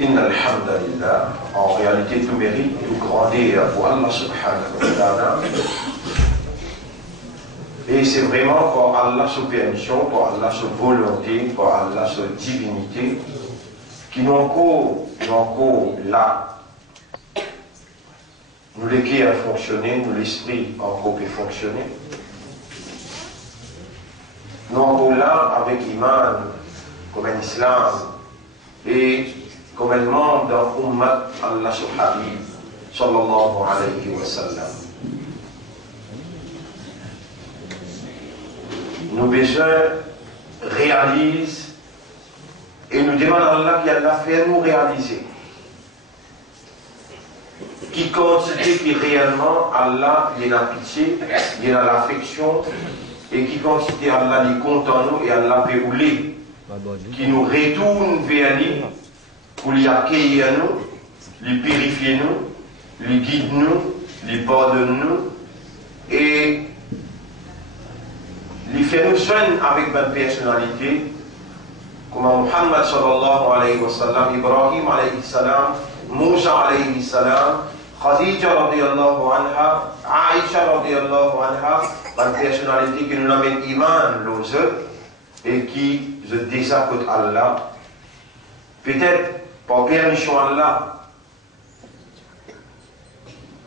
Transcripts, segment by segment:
Inna alhamdulillah, en réalité tout mérite, tout grandeur pour Allah subhanahu wa ta'ala. Et c'est vraiment pour Allah sa permission, pour Allah sa volonté, pour Allah sa divinité, qui nous encore là, nous l'équipe a fonctionné, nous l'esprit a encore pu fonctionner. Nous encore là avec Iman, comme un islam, et comme un membre d'un ummat Allah subhanahu sallallahu alayhi wa sallam. Nos besoins réalisent et nous demandons à Allah qui a fait nous réaliser. Qui considère que réellement Allah il a pitié, il a l'affection et qui considère Allah il compte en nous et Allah peut rouler, qui nous retourne vers lui pour lui accueillir nous, lui purifier nous, lui guide nous, lui pardonne nous et lui fait nous soigner avec notre personnalité, comme Muhammad sallallahu alayhi wa sallam, Ibrahim alayhi salam, Moussa alayhi salam, Khadija radiyallahu anha, Aïcha radiyallahu anha, une personnalité qui nous amène iman l'autre et qui se désaccote Allah. Peut-être par permission Allah,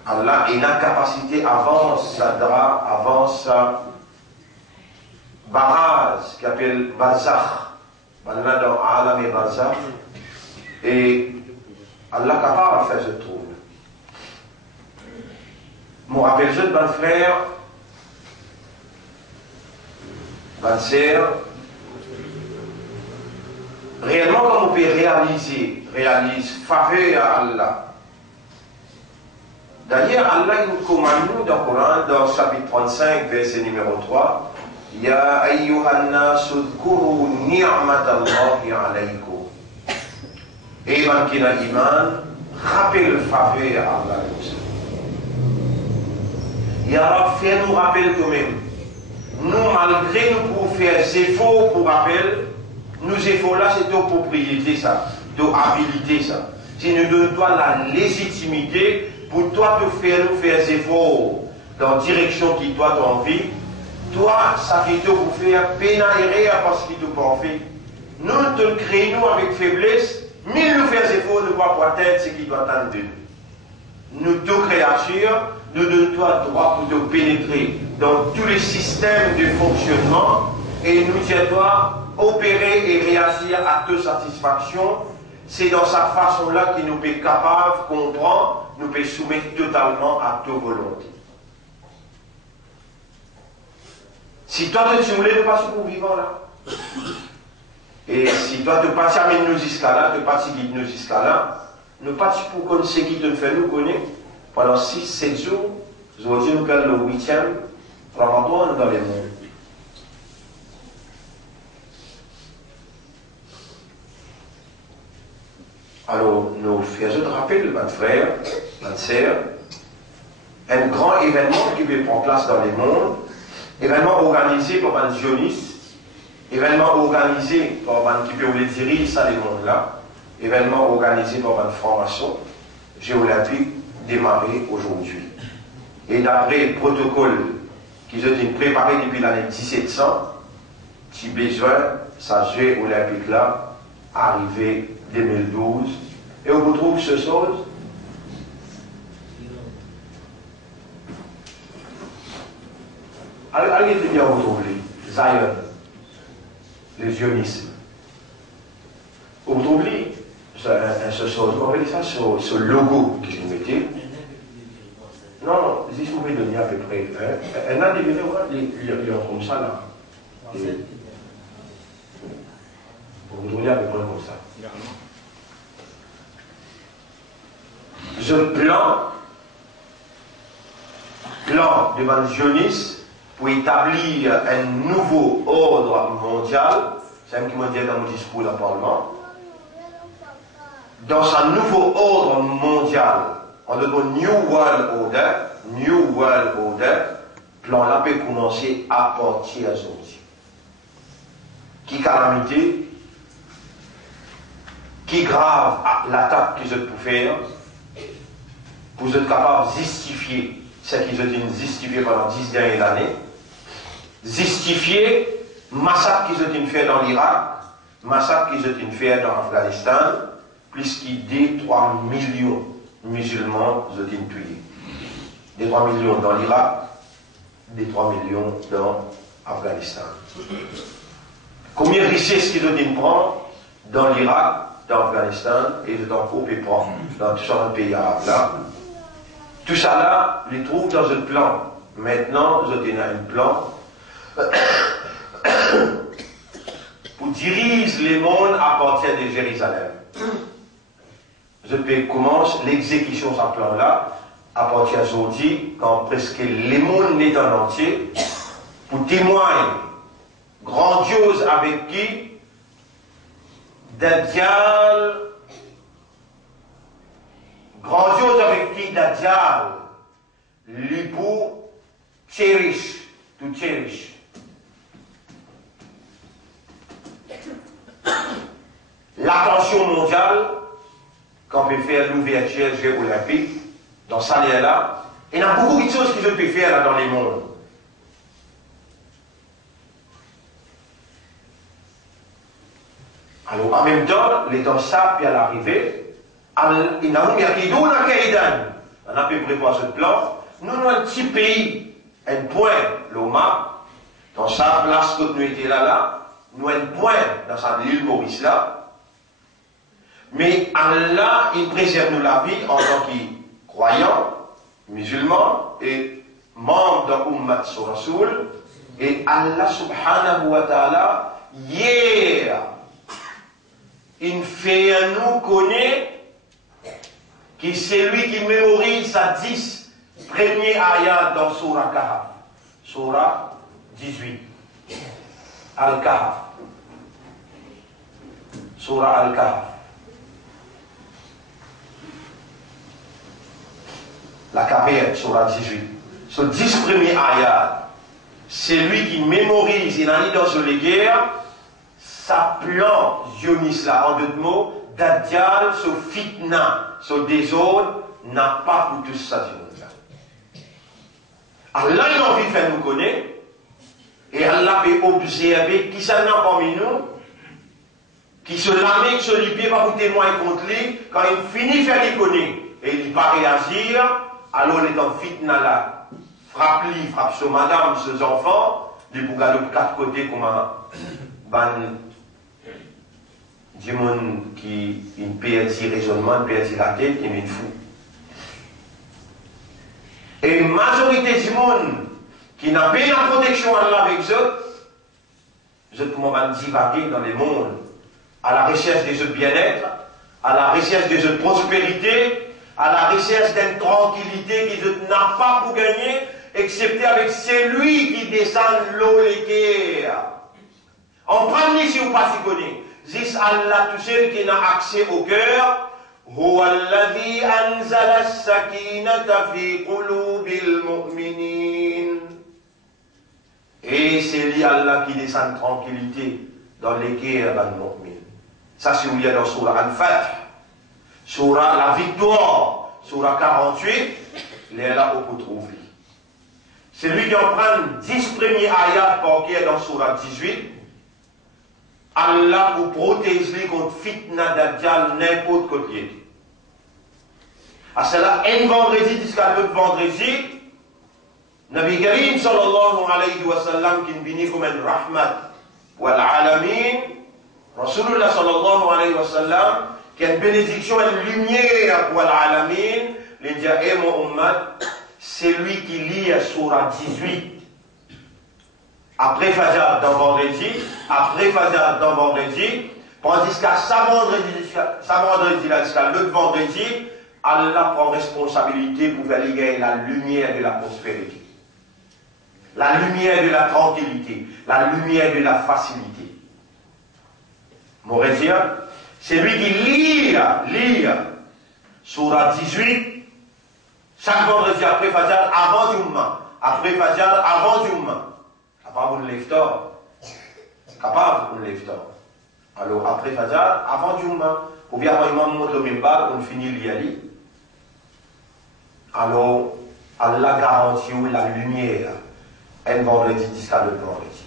Allah a une capacité avance sa drap, avance sa barrage qui appelle Barzakh. Allah dans Alam et Barzakh. Et Allah est capable de faire ce trou. Je me rappelle juste mon frère, ma sœur, réellement comme on peut réalise faveur à Allah. D'ailleurs, Allah nous commande nous dans le Coran, dans le chapitre 35, verset numéro 3, Ya ayyuhan nasu dhkuru ni'matallahi alaykum. Et man qui a iman, rappelle faveur à Allah. Ya Rab, fais-nous rappel quand même. Nous, malgré nous pour faire des efforts pour rappel, nos efforts là, c'est ton propriété ça, ton habilité ça. Si nous donnons toi la légitimité pour toi te faire nous faire des efforts dans la direction qui toi t'as envie, toi, ça fait tout pour faire pénalérer à parce qu'il te pas envie. Nous te créons avec faiblesse, mais nous faisons des efforts de voir pour atteindre ce qui doit attendre de nous. Nous, deux créatures, nous donnons toi droit pour te pénétrer dans tous les systèmes de fonctionnement et nous disons toi opérer et réagir à ta satisfaction. C'est dans cette façon-là qu'il nous est capable de comprendre, nous peut soumettre totalement à ta volonté. Si toi tu voulais, tu passes pour vivant là. Et si toi tu passes à nous jusqu'à là, tu passes guide nous jusqu'à là, nous passons pour connaître ce qui te fait nous connaître pendant 6-7 jours. Aujourd'hui, nous sommes le 8e Ramadan dans les mondes. Alors, nous faisons rappel, mon frère, ma sœur, un grand événement qui peut prendre place dans les mondes, événement organisé par un sioniste, événement organisé par un qui peut vous diriger ça les mondes là, événement organisé par un franc-maçon, géolympique, démarré aujourd'hui. Et d'après le protocole qu'ils ont préparé depuis l'année 1700, si besoin, ça jeu olympique là, arrivé 2012, et on retrouve ce chose. Allez bien retrouver Zion, le zionisme. On retrouve ce chose, on appelle ça ce logo qu'ils nous mettaient. Non, si vous pouvez donner à peu près. Un an de vidéos, il y a comme ça là. Vous retrouver à peu près comme ça. Ce plan de l'évangéliste pour établir un nouveau ordre mondial, c'est un qui m'a dit dans mon discours dans le Parlement. Dans un nouveau ordre mondial, on le donne New World Order, plan là peut commencer à partir d'aujourd'hui. Qui calamité, qui grave l'attaque qu'ils ont pu faire, pour être capable de justifier ce qu'ils ont justifié pendant 10 dernières années, justifier le massacre qu'ils ont fait dans l'Irak, massacre qu'ils ont fait dans l'Afghanistan, plus qu'il des 3 millions de musulmans ont été tués. Des 3 millions dans l'Irak, des 3 millions dans l'Afghanistan. Combien de richesses qu'ils ont prendre dans l'Irak, dans l'Afghanistan, et dans le prendre dans tous les pays arabes là. Tout ça là, les trouve dans un plan. Maintenant, ils ont un plan pour diriger les mondes à partir de Jérusalem. Je commence l'exécution de ce plan-là à partir d'aujourd'hui, quand presque les mondes n'est en entier, pour témoigner grandiose avec qui Dajjal, grandiose avec qui Dajjal, lui pour cherish, to cherish. L'attention mondiale, quand on peut faire l'ouverture des Jeux olympiques, dans ce salaire-là, il y a beaucoup de choses qu'ils peuvent faire là dans les mondes. Alors, en même temps, les temps ça, puis à l'arrivée, il y a on a pu préparer ce plan. Nous avons un petit pays, un point, l'OMA, dans sa place que nous étions là, nous avons un point dans sa l'île Maurice là. Mais Allah, il préserve nous la vie en tant que croyants, musulmans et membres de l'Ummat Rasoul. Et Allah subhanahu wa ta'ala, hier, il fait nous connaître que c'est lui qui mémorise sa 10 premiers ayats dans Surah Kahf. Surah 18. Al-Kahf. Surah Al-Kahf. La Kahf, Surah 18. Ce 10 premiers ayats, c'est lui qui mémorise, il a dit dans les guerres, sa plan Zionis là, en deux mots, Dajjal, ce fitna, ce désordre, n'a pas pour tout ça. Allah, il a envie de faire nous connaître, et Allah peut observer qui ça n'a parmi nous, qui se lame, qui se libère, pas pour témoigner contre lui, quand il finit de faire les connaître, et il va réagir, alors il est en fitna là, frappe lui, frappe sur madame, ses enfants, il peut aller de 4 côtés comme un du monde qui perd raisonnement, perd la tête, qui est fou. Et la majorité du monde qui n'a pas la protection Allah avec eux, je commence à divaguer dans les mondes, à la recherche de ce bien-être, à la recherche de cette prospérité, à la recherche d'une tranquillité qu'ils n'ont pas pour gagner, excepté avec celui qui descend l'eau les guerres. En premier, si vous pas s'y connaissez. Zis Allah tout seul qui n'a accès au cœur. هو الذي أنزل السكينة في قلوب المؤمنين. Et c'est lui Allah qui descend tranquillité dans les guerres d'un mu'min. Ça c'est où il y a dans Surah Al-Fath. Surah la victoire. Surah 48. Il est là où vous trouvez. C'est lui qui en prend 10 premiers ayats par qui est dans Surah 18. Allah vous protège contre fitna Dajjal n'importe côté. À cela, un vendredi jusqu'à l'autre vendredi, Nabi Karim sallallahu alayhi wa sallam qui vient comme un rahmat wal alamin, Rasulullah sallallahu alayhi wa sallam qui a une bénédiction, une lumière wal alamin, les dia mon ummat, c'est lui qui lit à Surah 18. Après Fajr dans vendredi, après Fajr dans vendredi, tandis qu'à sa vendredi là, jusqu'à l'autre vendredi, Allah prend responsabilité pour faire gagner la lumière de la prospérité, la lumière de la tranquillité, la lumière de la facilité. Maurézien, c'est lui qui lit Surah 18, chaque vendredi après Fajr, avant Jumma, après Fajr, avant Jumma. Capable de l'eftor. Capable de l'eftor. Alors après Fajr, avant Jumma, ou bien avant Imam monte le Mimbar, on finit l'Yali. Alors, Allah garantit la lumière un vendredi jusqu'à l'autre vendredi.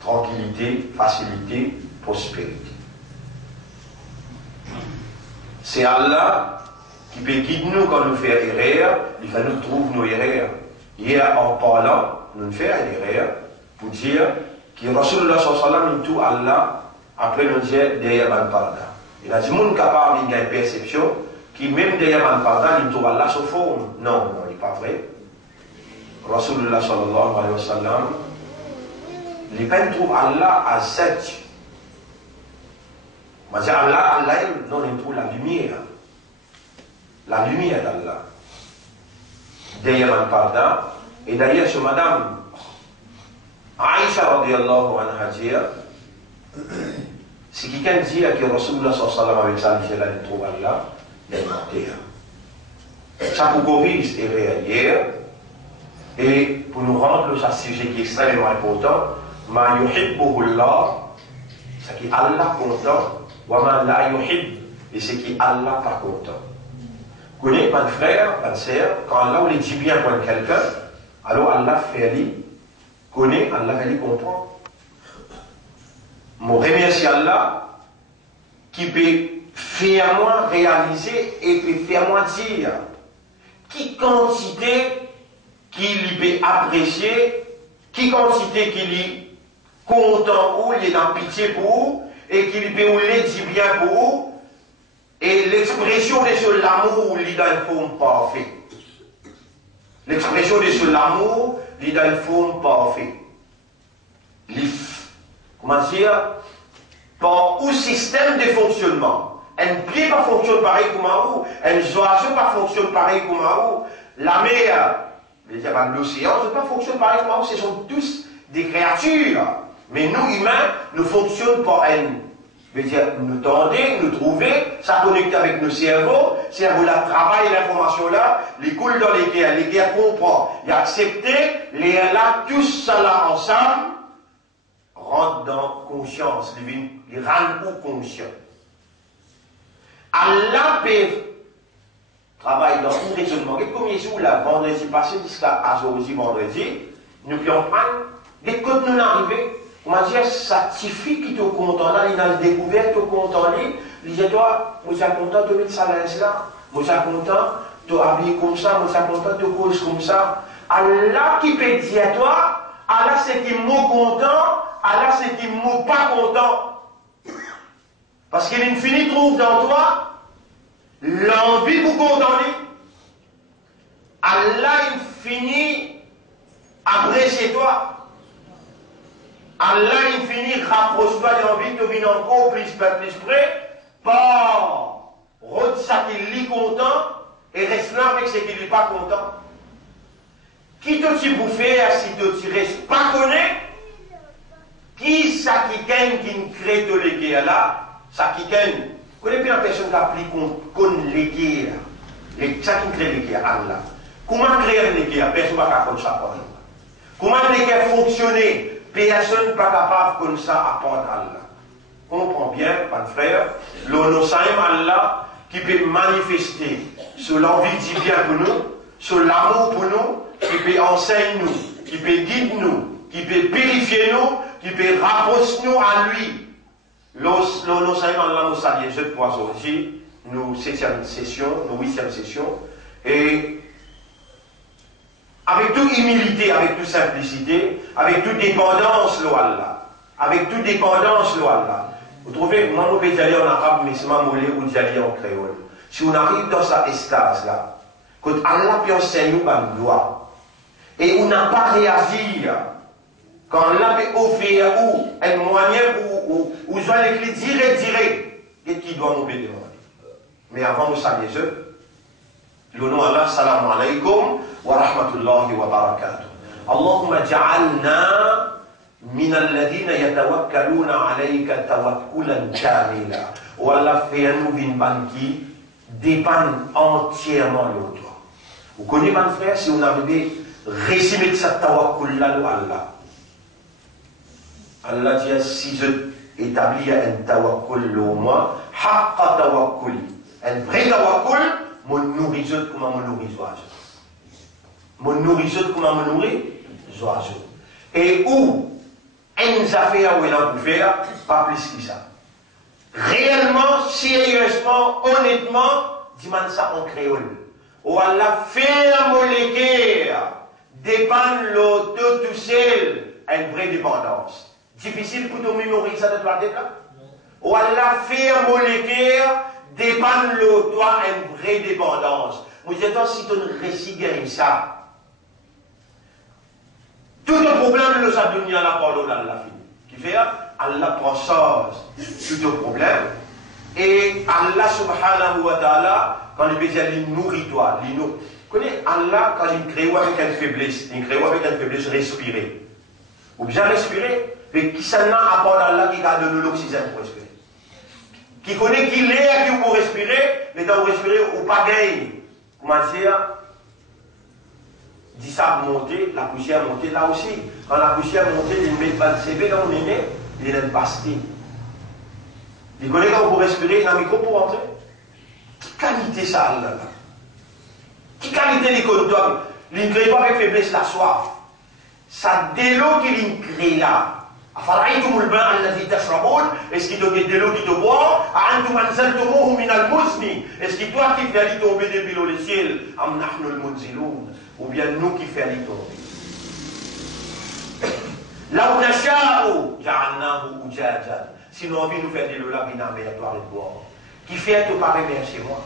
Tranquillité, facilité, prospérité. C'est Allah qui peut guider nous quand nous faisons erreur, il va nous trouver nos erreurs. Hier, en parlant, nous faisons une erreur pour dire que Rasulullah sallallahu alayhi wa sallam, tout Allah, après nous dit derrière le pardon. Il a dit, mon capable d'une perception, qui même derrière le pardon, il trouve Allah sous forme. Non, non, il n'est pas vrai. Rasulullah sallallahu alayhi wa sallam, il ne trouve Allah à 7. Mais Allah, non, il trouve la lumière. La lumière d'Allah. Derrière le pardon. Et d'ailleurs, sur Madame Aïcha radiallahu anha dit, si quelqu'un dit que Rasulullah sallallahu alayhi wa sallam avec ça, il trouve Allah, il est menteur. Ça pour corriger et réagir. Et pour nous rendre ce sujet qui est extrêmement important, ma yuhibbuhullah, ce qui est Allah content, wa ma la yuhib, et ce qui est Allah pas content. Vous connaissez, mon frère, ma sœur, quand Allah on dit bien pour quelqu'un, alors Allah fait lui, connaît, Allah va lui comprendre. Je remercie Allah qui peut faire moi réaliser et peut faire moi dire qui quantité qu'il peut apprécier, qui quantité qu'il est content ou il est dans pitié pour et qu'il peut ou les dit bien pour et l'expression de ce l'amour il est dans une forme parfaite. L'expression de ce l'amour il est dans une forme parfaite. Comment dire, par un système de fonctionnement. Un pied ne fonctionne pareil comme un ou, un oiseau ne fonctionne pareil comme un ou, la mer, l'océan ne fonctionne pareil comme un ou, ce sont tous des créatures. Mais nous, humains, nous fonctionnons par un. Je veux dire, nous tendre, nous trouver, ça connecte avec nos cerveaux, cerveau là travaille l'information là, les coule dans les guerres comprend, il accepte, les là, tous ça là ensemble, rentre dans conscience, les rendent conscients. Allah peut travailler dans un raisonnement. Combien de jours, là, vendredi passé, jusqu'à aujourd'hui, vendredi, nous pouvons prendre des côtes nous arriver. On va dire, satisfait qui te content là, il a découvert, te content là, il dit, toi, moi, j'ai content de mettre ça là, moi, j'ai content de habiller comme ça, moi, j'ai content de cause comme ça. Allah qui peut dire à toi, Allah c'est qui mot content, Allah c'est qui mot pas content. Parce qu'il infini trouve dans toi l'envie pour contenter. Allah infini apprécie toi. Allah infini rapproche-toi de l'envie de venir encore plus près par rendre ça qu'il est content et reste là avec ce qu'il n'est pas content. Qui te t'y bouffer si te t'y reste pas connaît, qui ça qui gagne qui ne crée de l'éguerre là, ça qui gagne. Vous connaissez bien la personne qui applique qu'on l'éguerre, ça qui crée l'éguerre, Allah. Comment créer l'éguerre? Personne ne va pas comme ça pour nous. Comment l'éguerre fonctionner? Personne n'est pas capable comme ça à apprendre Allah. Comprends bien, mon frère, l'onosaïm Allah qui peut manifester sur l'envie du bien pour nous, sur l'amour pour nous, qui peut enseigner nous, qui peut guider nous, qui peut purifier nous, qui peut rapprocher nous à lui. L'onosaïm Allah nous salue ce pour aujourd'hui, nous 7e session, nous 8e session, et avec toute humilité, avec toute simplicité, avec toute dépendance, Allah. Avec toute dépendance, Allah. Vous trouvez, moi, je peux dire en arabe, mais c'est ma mollet ou dire en créole. Si on arrive dans cette estase-là, quand Allah peut enseigner nous par une loi, et on n'a pas réagi, quand Allah peut offrir un moyen où on doit l'écrire direct, et qui doit nous bénir. Mais avant de saluer eux, le nom Allah, salam alaykum wa rahmatullahi wa barakatuh. Allahumma ja'alna min alladhina yatawakkaluna alayka tawakkulan kamila. Ou Allah fait nous une banque qui dépend entièrement de toi. Vous connaissez, mon frère, si on avait résumé cette tawakkul là de Allah. Allah dit, si je établir un tawakkul au moins, haqqa tawakkul. Un vrai tawakkul, mon nourrisson comment mon nourrisson. Mon nourrisson comment mon nourrisson. Et où, une affaire où il a pu faire, pas plus que ça. Réellement, sérieusement, honnêtement, dis-moi ça en créole. Ou Allah fait un molécule, dépend l'auto tout seul, une vraie dépendance. Difficile pour te mémoriser ça de toi tête là? Ou Allah fait un molécule, dépend l'auto, une vraie dépendance. Vous dites, si tu ne récites ça, tout le problème de sa dunya la parole d'Allah fini. Qui fait, Allah prend charge tout le problème. Et Allah subhanahu wa ta'ala, quand il dit, il nourrit toi, il nourrit. Vous connaissez, Allah, quand il crée avec une faiblesse, il crée avec une faiblesse, respirer. Ou bien respirer, mais qui s'en a à part Allah qui garde l'oxygène pour respirer. Qui connaît qui l'air qui pour respirer, mais dans respirer, ou pas gagner. Comment dire? Dit ça monter, la poussière monter là aussi. Quand la poussière monter, il met pas le CV dans le nez, il est pasté. Il connaît quand vous respirez, dans le micro pour rentrer. Quelle qualité ça là? Quelle qualité les condoms? Il ne crée pas avec faiblesse la soif. Ça dès l'eau qu'il crée là. أفرأيتم الماء الذي تشربون? Est-ce qu'il donne de l'eau qui te boit? أأنتم أنزلتموه من المزن? Est-ce que toi qui fais aller tomber depuis le ciel? أم نحن المنزلون? Ou bien nous qui fait aller tomber? لو نشاء جعلناه أجاجا. Si nous envie nous faire de l'eau là, bien améliatoire et boire. Qui fait te pas remercier moi?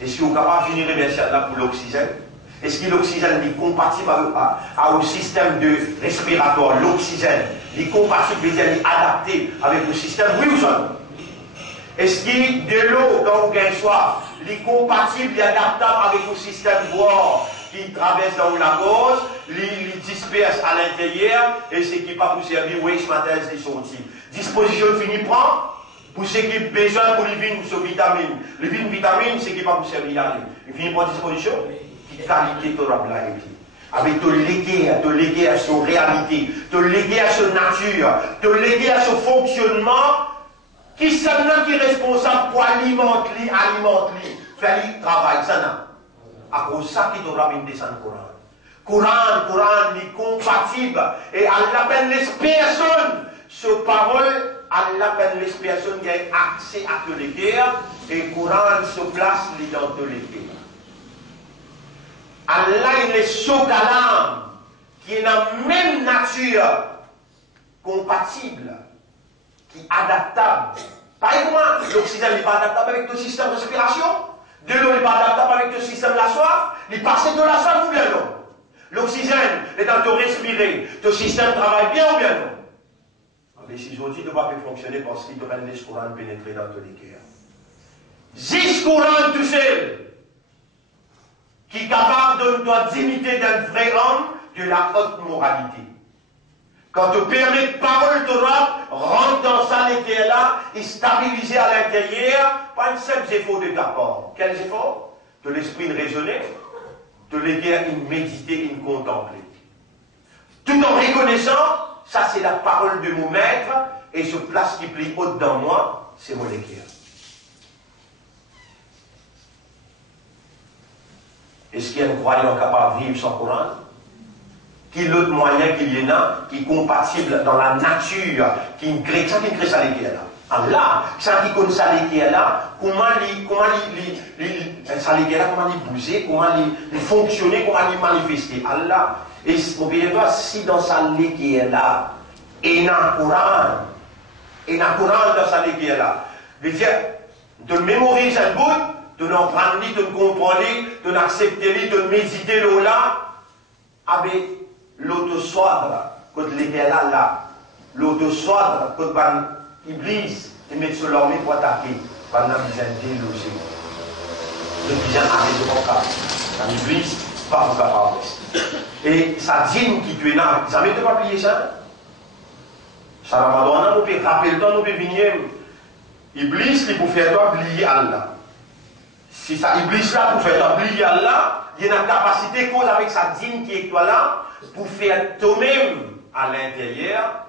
Est-ce que vous êtes capable de venir remercier Allah pour l'oxygène? Est-ce que l'oxygène est compatible au système de respiratoire? L'oxygène est compatible, il est adapté avec le système? Oui ou non? Est-ce que de l'eau, quand vous gagnez soif, est compatible et adaptable avec le système boire qui traverse dans la cause, il disperse à l'intérieur et ce qui n'est pas pour servir, oui, ce matin, c'est sorti. Disposition finie prend pour ce qui est besoin pour les vignes, sur vitamines. Les vitamines, c'est qui n'est pas pour servir à lui. Il finit par disposition? Qualité de la avec te léguer à son réalité, te léguer à son nature, te léguer à son fonctionnement, qui s'en qui est responsable pour alimenter, faire le travail, ça n'a. À cause de ça qui doit descendre le Coran. Coran est compatible et Allah appelle les personnes, ce parole, Allah appelle les personnes qui ont accès à tous les guerres et Coran se place dans tous les guerres. Allah il est Sokalam, qui est dans la même nature, compatible, qui est adaptable. Par exemple, l'oxygène n'est pas adaptable avec le système de respiration, de l'eau n'est pas adaptable avec le système de la soif, il passe de la soif ou bien non? L'oxygène est dans ton respirer, ton système travaille bien ou bien non? Mais si je dis ne pas fonctionner parce qu'il devrait laisser le Coran pénétrer dans tous les cœurs. Zis Coran tout seul, qui est capable de la dignité d'un vrai homme, de la haute moralité. Quand tu permets que parole de rentre dans sa lettre là, et stabiliser à l'intérieur, pas un seul effort de ta part. Quels efforts? De l'esprit raisonner, de l'éguer une méditer, une contempler. Tout en reconnaissant, ça c'est la parole de mon maître, et ce place qui plie haute dans moi, c'est mon équerre. Est-ce qu'il y a un croyant capable de vivre sans Coran? Qui l'autre moyen qu'il y en a, qui est compatible dans la nature, qui crée ça l'équerre là. Allah, ça qui connaît ça l'équerre là, comment ça l'équerre là, comment il bouger, comment il fonctionner, comment il manifester. Allah, et oubliez-toi, si dans sa l'équerre là, et dans le Coran, dans sa l'équerre là, veut dire, de mémoriser un bout, de l'emprendre, de le comprendre, de l'accepter, de méditer là, avec l'auto-soivre, quand l'équerre là, l'auto-soivre, quand Iblis, il met sur l'armée pour attaquer, par la mise en délogé. Le bien arrêté de mon cas. Quand Iblis, pas pour capable. Et ça dîme qui tue là, ça ne pas plier ça. Ça Ramadan, nous peut rappeler le temps, nous peut venir. Iblis, il peut faire toi oublier Allah. Si ça, Iblis là, pour faire toi oublier Allah, il y a une capacité cause avec sa dîme qui est toi là, pour faire toi-même à l'intérieur,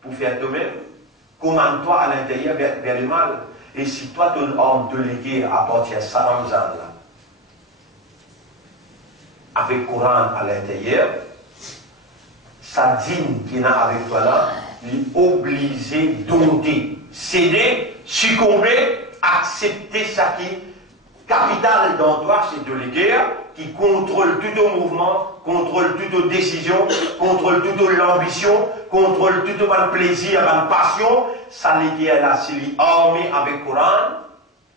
pour faire toi-même commande-toi à l'intérieur vers le mal. Et si toi, ton homme délégué appartient à Saddam Hussein, avec Coran à l'intérieur, sa dîme qui est avec toi là, il est obligé d'onder, céder, succomber, accepter ça qui capital dans toi, c'est délégué, qui contrôle tout au mouvement, contrôle toute aux décisions, contrôle toute l'ambition, contrôle tout au plaisir, la passion, ça l'égué là, c'est l'armée avec Coran,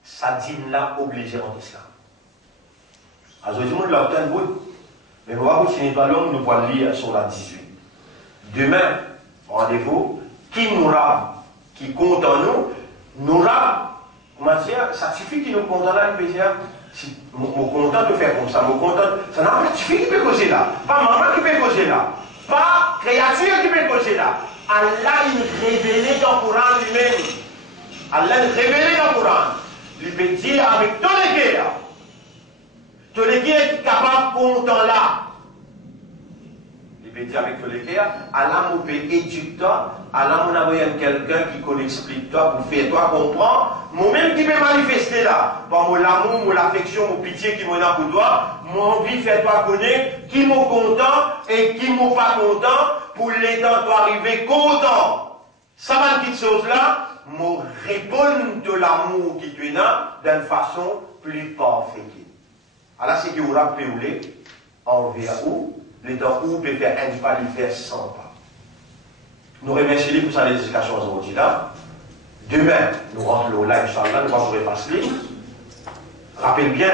ça dit là obligé en islam. Alors, je dis, là, mais on va continuer par l'homme, nous allons lire sur la 18. Demain, rendez-vous, qui mourra, qui compte en nous, n'aura, comment dire, ça suffit qu'il nous compte là, il peut dire, si, mon content de faire comme ça, mon content, ça n'a pas suffi qui peut causer là, pas maman qui peut causer là, pas créature qui peut causer là. Allah, il révélé dans le Coran lui-même. Allah, il révélé dans le Coran. Il peut dire avec tous les guerres, tous les guerres qui sont capables de content là. Il peut dire avec tous les guerres, Allah, mon peut éduquer toi, Allah, mon envoyé quelqu'un qui connaît, explique toi, pour faire toi comprendre. Moi-même qui peut manifester là, par mon amour, mon affection, mon pitié qui m'en a pour toi, mon envie de faire toi connaître qui m'ont content et qui m'ont pas content, pour les temps toi arriver content. Ça va une petite chose là, me répondre de l'amour qui tu es là, d'une façon plus parfaite. Alors c'est qu'il y aura péoulé, envers où, les temps où peut faire un pas, il fait 100 pas. Nous remercions pour sa l'éducation aujourd'hui là. Demain, nous rentrons là, Inch'Allah, nous allons repasser. Rappelle bien,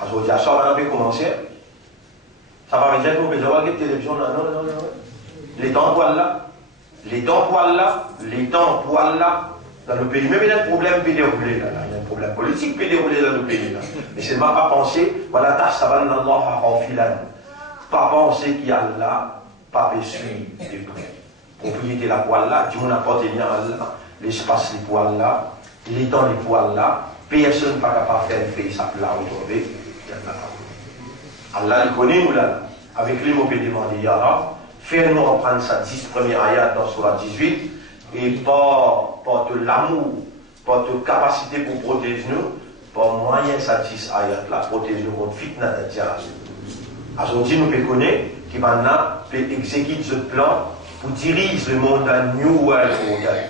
aujourd'hui, à ça, on va commencer. Ça va me dire que nous pouvons avoir une télévision là, non. Les temps poil là, les temps poil là, les temps poil là, dans le pays. Même il y a un problème qui déroulé là, il y a un problème politique qui déroulé dans le pays là. Mais c'est pas penser, voilà, ça va dans Allah en filan. Pas penser qu'il y a là, pas suivre de près. Propriété la poêle là, Dieu n'a pas tenu à Allah, l'espace les poils là, les temps les poils là, personne n'est pas capable de faire ça là retrouver. Allah il connaît nous là, avec lui on peut demander Ya Rab, fais-nous reprendre sa 10 première ayat dans Surah 18, et par de l'amour, par de capacité pour protéger nous, par moyen sa 10 ayat là, protéger nous contre fitna de diable. Aujourd'hui nous peut connaître qui maintenant peut exécuter ce plan pour diriger le monde dans le New World Order.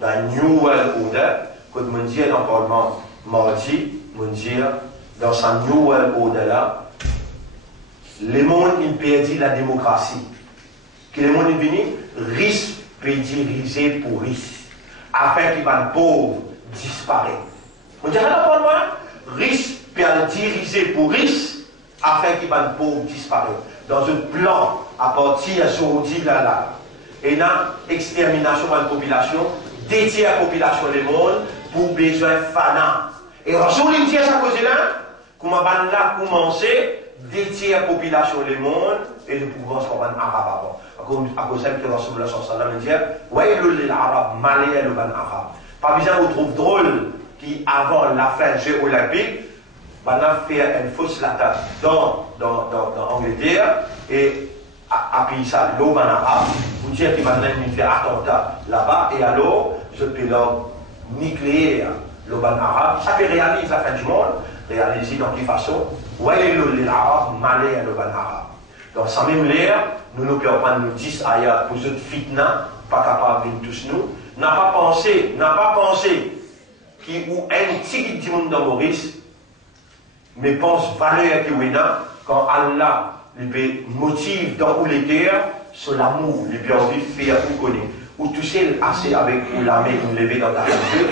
Dans le New World Order, quand on dit dans le Parlement mardi, on dit dans ce New World Order là, le monde il perdit la démocratie. Que le monde est venu, risque peut diriger pour risque, afin qu'il va pauvre disparaître. On dirait dans le Parlement, risque peut diriger pour risque, afin qu'il va pauvre disparaître. Dans un plan à partir d'aujourd'hui là. Et dans l'extermination de la population, détruire la population du monde pour besoin fanat. Et Rasoul il dit à sa cause là, comment on va commencer détruire la population du monde et le pouvoir se faire arabe avant. À cause de Rasoul sallallahu dit, ouais le l'arabe malais le ban arabe. Pas besoin on trouve drôle qui avant la fin des Jeux olympiques, on a fait une fausse latin dans Angleterre et à pays ça, l'eau arabe, vous dire qu'il va faire attentat là-bas, et alors, ce pilote nucléaire, l'eau arabe, ça peut réaliser la fin du monde, réaliser dans quelle façon, ouais, l'arabe, malais, l'eau arabe. Donc, sans même l'air, nous pouvons prendre nos 10 ayats pour ce fitna, pas capable de tous nous, n'a pas pensé qu'il y a un petit du monde dans Maurice, mais pense valeur qui est là, quand Allah les motive dans où les terres, sur l'amour, les bien envie de faire ou connaître. Ou toucher assez avec ou la main ou lever dans ta radio.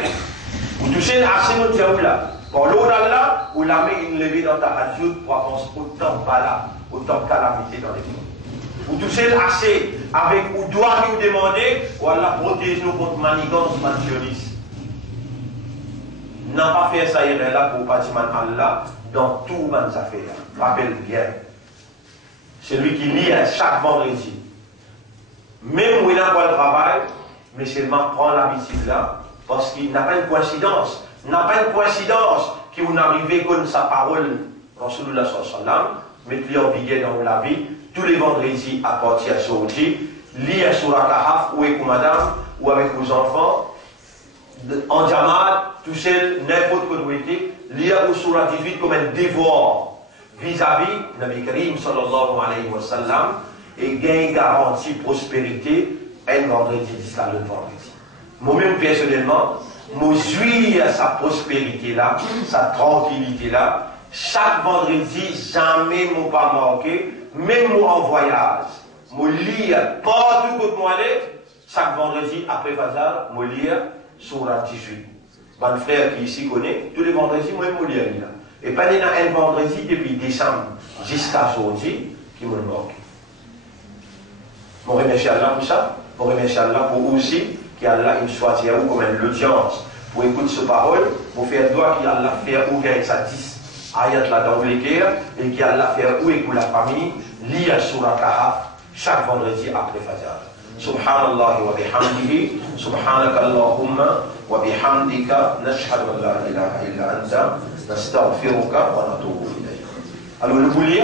Ou toucher assez notre diable là. Quand l'eau là, ou la main ou lever dans ta radio pour avancer autant de balades, autant de calamités dans les mondes. Ou toucher assez avec ou doit nous demander, ou Allah protège nous contre manigance mansioniste. N'a pas fait ça, il est là pour bâtiment Allah dans tout les affaires. Rappelle bien. C'est lui qui lit chaque vendredi. Même où il n'a pas le travail, mais seulement prend l'habitude là, parce qu'il n'a pas une coïncidence. Il n'a pas une coïncidence qui vous arrive comme sa parole, Rasulullah sallam, mettre-lui en vigueur dans la vie, tous les vendredis à partir de aujourd'hui, lire sur la Kahaf, où est madame, ou avec vos enfants, en Jamaat, tout seul, n'importe quoi doit être, lire au Surah 18 comme un devoir vis-à-vis Nabi Karim sallallahu alayhi wa sallam et gain garantie prospérité un vendredi jusqu'à l'autre vendredi. Moi-même personnellement, je suis à sa prospérité-là, sa tranquillité-là. Chaque vendredi, jamais je ne pas manqué, même moi en voyage. Je lis partout où je aller, chaque vendredi après Fajr, je lis Surah 18. Mon frère qui ici connaît, tous les vendredis, moi je lis. Et pas un vendredi depuis décembre jusqu'à aujourd'hui qui me manque. Je remercie Allah pour ça. Je remercie Allah pour aussi qu'Allah choisit comme une audience pour écouter ce parole, pour faire droit qu'Allah fait ou qu'il ça 10 ayat là dans l'équerre et qu'Allah fait ou écoute la famille, lire Surah Kahf chaque vendredi après Fajr. Subhanallah wa bihamdihi, subhanaka Allahumma wa bihamdika, nashhadu an la ilaha illa anta, nastaghfiruka wa natubu ilayk. Alors le boulier